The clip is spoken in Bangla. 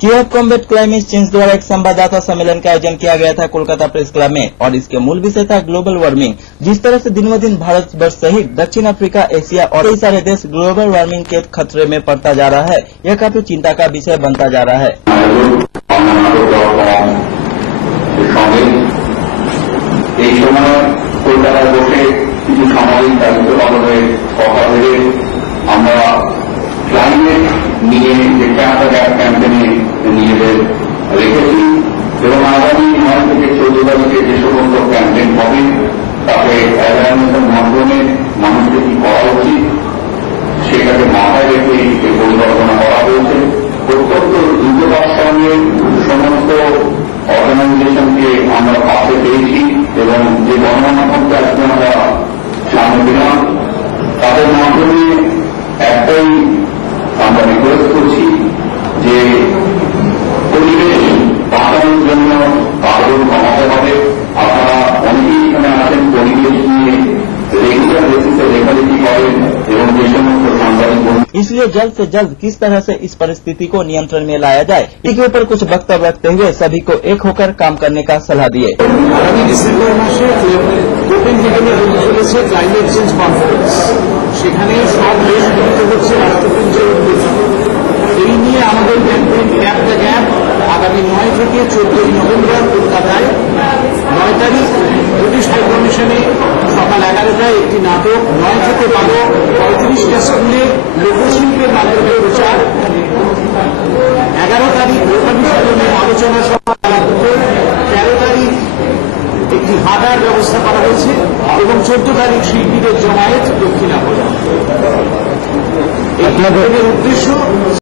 कीव कॉम्बेट क्लाइमेट चेंज द्वारा एक संवाददाता सम्मेलन का आयोजन किया गया था कोलकाता प्रेस क्लब में और इसके मूल विषय था ग्लोबल वार्मिंग। जिस तरह से दिन ब दिन भारत वर्ष सहित दक्षिण अफ्रीका, एशिया और कई सारे देश ग्लोबल वार्मिंग के खतरे में पड़ता जा रहा है, यह काफी चिंता का विषय बनता जा रहा है। ক্লাইমেট নিয়ে যে ক্যাম্পেইনে নিজেদের রেখেছি এবং আগামী 9 থেকে 14 তারিখে যে সমস্ত ক্যাম্পেইন হবে তাতে অ্যাওয়ারনেসের মাধ্যমে মানুষকে কি করা উচিত সেটাকে মাথায় রেখে এই পরিকল্পনা করা হয়েছে। অত্যন্ত দ্রুততার সঙ্গে সমস্ত অর্গানাইজেশনকে আমরা পাশে পেয়েছি এবং যে গণমাধ্যমকে আজকে আমরা সামনে দিলাম তাদের মাধ্যমে একটাই আমরা রিকোয়েস্ট করছি যে পরিবেশ বাঁচানোর জন্য আন্দোলন কমাতে হবে। আপনারা অনেকেই এখানে আছেন পরিবেশ নিয়ে রেগুলার বেসিসে লেখালেখি করেন এবং যে সমস্ত সাংবাদিক। इसलिए जल्द से जल्द किस तरह से इस परिस्थिति को नियंत्रण में लाया जाए, इसके ऊपर कुछ वक्तव्य रखते हुए सभी को एक होकर काम करने का सलाह दिए। आगामी डिसेम्बर मासे কোপেনহেগেনে হতে চলেছে ক্লাইমেট চেঞ্জ কনফারেন্স। সেখানে সব দেশগুলিতে হচ্ছে রাষ্ট্রপুঞ্জের উদ্যোগে। এই নিয়ে আমাদের ক্যাম্পেইন গ্যাপ দ্য গ্যাপ আগামী 9 থেকে 14 নভেম্বর কলকাতায়, 9 তারিখ ব্রিটিশ হাইকমিশনে সকাল 11টায় একটি নাটক, 9 থেকে 12 35টা স্কুলে লোকশিল্পের মাধ্যমে প্রচার, 11 তারিখ লোকাভি সদনে আলোচনা সভা, 13 তারিখ একটি হাঁটার ব্যবস্থা করা হয়েছে এবং 14 তারিখ শিল্পীদের জমায়েত দক্ষিণাপনা। এই উদ্দেশ্য